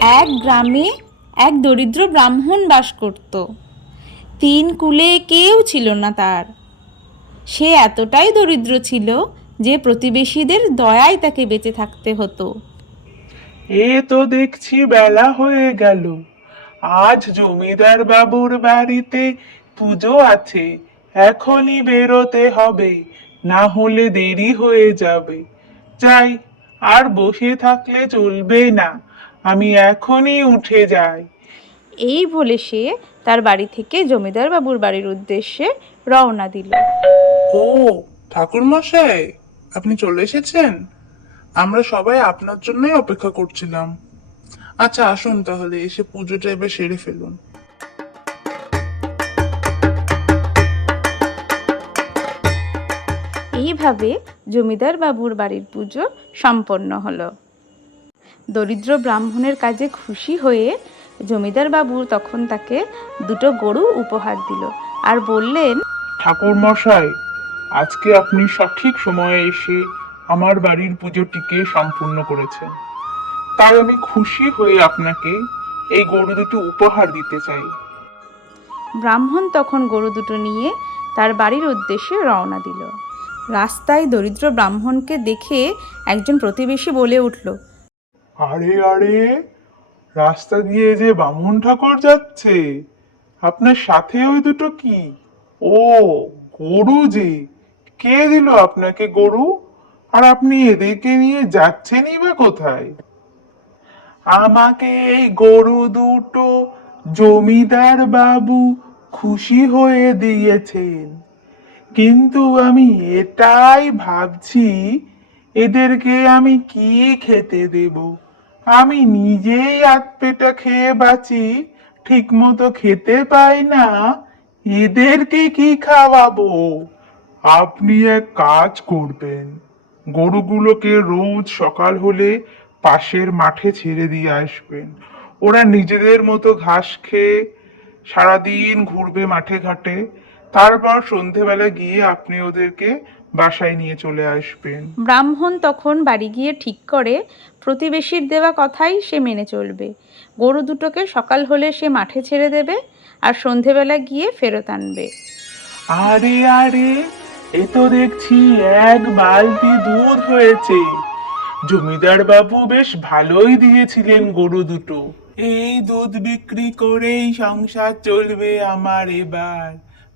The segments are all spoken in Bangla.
এক গ্রামে এক দরিদ্র ব্রাহ্মণ বাস করত। 3 কুলে কেউ ছিল না তার। সে এতটাই দরিদ্র ছিল যে প্রতিবেশীদের দয়ায় তাকে বেঁচে থাকতে হতো। এ তো দেখছি বেলা হয়ে গেল। আজ জমিদার বাবুর বাড়িতে পুজো আছে, এখনই বেরোতে হবে, না হলে দেরি হয়ে যাবে। যাই, আর বসে থাকলে চলবে না, আমি এখনই উঠে যাই। এই বলে সে তার বাড়ি থেকে জমিদার বাবুর বাড়ির উদ্দেশ্যে রওনা দিল। ও ঠাকুর মশাই, আপনি চলে এসেছেন? আমরা সবাই আপনার জন্যই অপেক্ষা করছিলাম। আচ্ছা আসুন তাহলে, এসে পুজোটা এবার সেরে ফেলুন। এইভাবে জমিদার বাবুর বাড়ির পুজো সম্পন্ন হলো। দরিদ্র ব্রাহ্মণের কাজে খুশি হয়ে জমিদার বাবু তখন তাকে 2টো গরু উপহার দিল আর বললেন, ঠাকুর মশাই, আজকে আপনি সঠিক সময়ে এসে আমার বাড়ির পুজোটিকে সম্পূর্ণ করেছেন, তাই আমি খুশি হয়ে আপনাকে এই গরু দুটো উপহার দিতে চাই। ব্রাহ্মণ তখন গরু 2টো নিয়ে তার বাড়ির উদ্দেশ্যে রওনা দিল। রাস্তায় দরিদ্র ব্রাহ্মণকে দেখে একজন প্রতিবেশী বলে উঠল, আরে আরে, রাস্তা দিয়ে যে বামুন ঠাকুর যাচ্ছে, আপনার সাথে ওই দুটো কি? ও, গরু যে! কে দিল আপনাকে গরু? আর আপনি এদেরকে নিয়ে যাচ্ছেনই বা কোথায়? আমাকে এই গরু দুটো জমিদার বাবু খুশি হয়ে দিয়েছেন, কিন্তু আমি এটাই ভাবছি এদেরকে আমি কি খেতে দেব। আমি নিজেই পেটা খেয়ে বাঁচি, ঠিক মতো খেতে পাই না, এদেরকে কি খাওয়াবো? আপনি এক কাজ করবেন, গরুগুলোকে রোজ সকাল হলে পাশের মাঠে ছেড়ে দিয়ে আসবেন। ওরা নিজেদের মতো ঘাস খেয়ে সারাদিন ঘুরবে মাঠে ঘাটে, তারপর সন্ধেবেলা গিয়ে আপনি ওদেরকে বাসায় নিয়ে চলে আসবেন। ব্রাহ্মণ তখন বাড়ি গিয়ে ঠিক করে প্রতিবেশীর দেওয়া কথাই সে মেনে চলবে। গরু 2টোকে সকাল হলে সে মাঠে ছেড়ে দেবে আর সন্ধেবেলা গিয়ে ফেরত আনবে। আরে আরে, এ তো দেখছি 1 বালতি দুধ হয়েছে। জমিদার বাবু বেশ ভালোই দিয়েছিলেন গরু দুটো। এই দুধ বিক্রি করেই সংসার চলবে আমার এবার।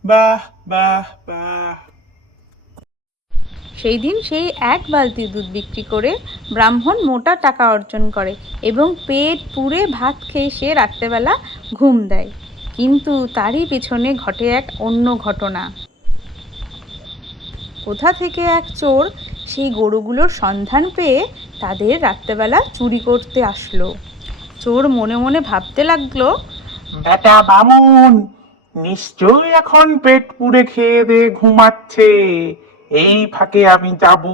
বাহ বাহ বাহ। সেই দিন সেই 1 বালতি দুধ বিক্রি করে ব্রাহ্মণ মোটা টাকা অর্জন করে এবং পেট পুড়ে ভাত খেয়ে সে রাত্রেবেলা ঘুম দেয়। কিন্তু তারই পেছনে ঘটে এক অন্য ঘটনা। কোথা থেকে এক চোর সেই গরুগুলোর সন্ধান পেয়ে তাদের রাত্রেবেলা চুরি করতে আসলো। চোর মনে মনে ভাবতে লাগলো, বেটা বামুন নিশ্চয়ই এখন পেট পুড়ে খেয়ে দিয়ে ঘুমাচ্ছে। এই ফাঁকে আমি যাব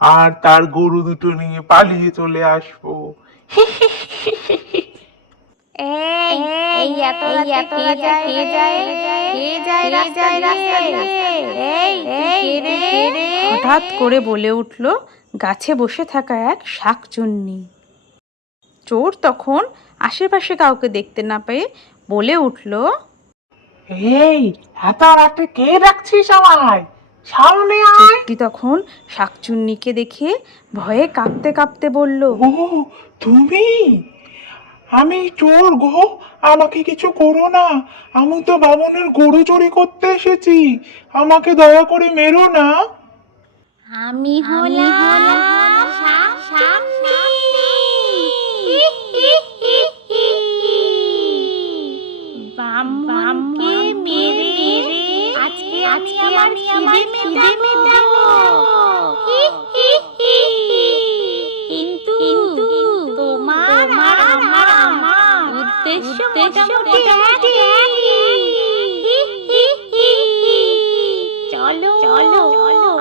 আর তার গরু দুটো নিয়ে পালিয়ে চলে আসবো। হঠাৎ করে বলে উঠল গাছে বসে থাকা এক শাকচুন্নি। চোর তখন আশেপাশে কাউকে দেখতে না পেয়ে বলে উঠল, এই এত রাতে কে ডাকছিস আমায়? সামনে আয়। চোরটি তখন শাকচুন্নিকে দেখে ভয়ে কাঁপতে কাঁপতে বলল, ও তুমি? আমি চোর গো, আমাকে কিছু করো না, আমি তো বামুনের গরু চুরি করতে এসেছি, আমাকে দয়া করে মেরো না। আমি হলাম শাকচুন্নি। বামুনকে মেরে আজকে আমি আমার খিদে মেটাবো। কিন্তু তোমার আর আমার উদ্দেশ্য মোটামুটি একই। চলো চলো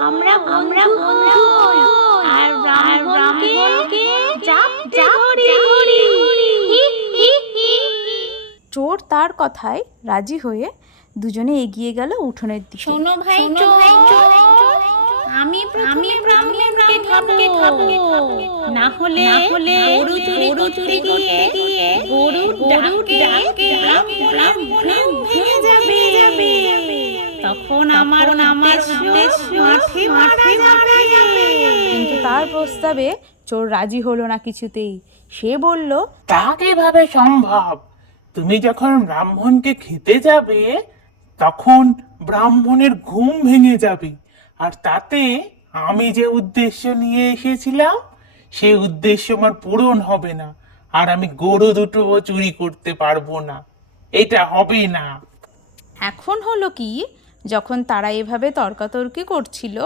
আমরা বন্ধু আর ব্রাহ্মণকে ধরি। চোর তার কথায় রাজি হয়ে দুজনে এগিয়ে গেল উঠোনের দিকে। শোনো ভাই, আমি ব্রাহ্মণকে খাবো না হলে গরু চুরি করতে গিয়ে গরুর ডাকে ঘুম ভেঙে যাবে তখন আমার উদ্দেশ্য মাঠে মারা যাবে। কিন্তু তার প্রস্তাবে চোর রাজি হলো না কিছুতেই। সে বলল, তা কিভাবে সম্ভব? তুমি যখন ব্রাহ্মণকে খেতে যাবে তখন ব্রাহ্মণের ঘুম ভেঙে যাবে, আর তাতে আমি যে উদ্দেশ্য নিয়ে এসেছিলাম সেই উদ্দেশ্য আমার পূরণ হবে না, আর আমি গরু দুটো চুরি করতে পারবো না। এটা হবে না। এখন হলো কি, যখন তারা এভাবে তর্কাতর্কি করছিল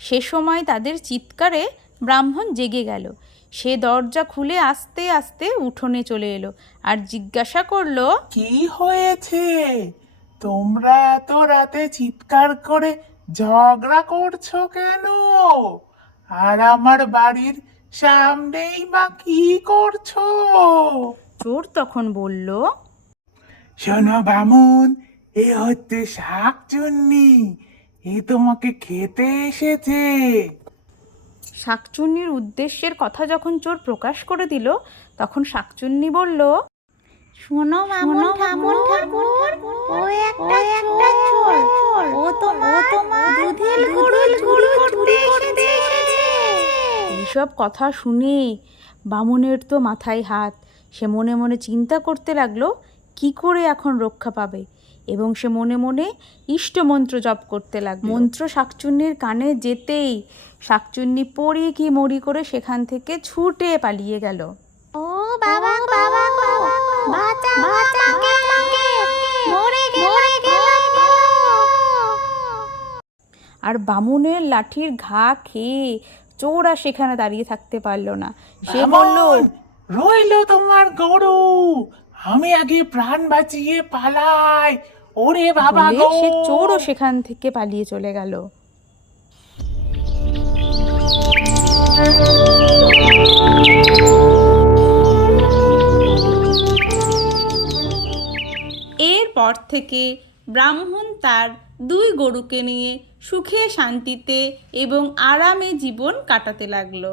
সে সময় তাদের চিৎকারে ব্রাহ্মণ জেগে গেল। সে দরজা খুলে আস্তে আস্তে উঠোনে চলে এলো আর জিজ্ঞাসা করলো, কি হয়েছে? তোমরা এত রাতে চিৎকার করে ঝগড়া করছো কেন? আর আমার বাড়ির সামনেই বা কি করছো? চোর তখন বলল, শোনো বামুন, এ হচ্ছে শাকচুন্নি, এ তোমাকে খেতে এসেছে। শাকচুন্নির উদ্দেশ্যের কথা যখন চোর প্রকাশ করে দিল তখন শাকচুন্নি বলল, শোনো মামুন ঠাকুর, ও একটা চোর, ও তোমার দুধের গরু চুরি করতে এসেছে। এইসব কথা শুনে বামুনের তো মাথায় হাত। সে মনে মনে চিন্তা করতে লাগলো কি করে এখন রক্ষা পাবে, এবং সে মনে মনে ইষ্টমন্ত্র জপ করতে লাগলো। মন্ত্র শাকচুন্নির কানে যেতেই শাকচুন্নি পড়ি কি মরি করে সেখান থেকে ছুটে পালিয়ে গেল। ও বাবা বাঁচা আমাকে, মরে গেলাম গো। আর বামুনের লাঠির ঘা খেয়ে চোর আর সেখানে দাঁড়িয়ে থাকতে পারলো না। সে বলল, রইলো তোমার গরু, আমি আগে প্রাণ বাঁচিয়ে পালাই। ওরে বাবা বলে গো! সে চোরও সেখান থেকে পালিয়ে চলে গেল। এরপর থেকে ব্রাহ্মণ তার 2 গরুকে নিয়ে সুখে শান্তিতে এবং আরামে জীবন কাটাতে লাগলো।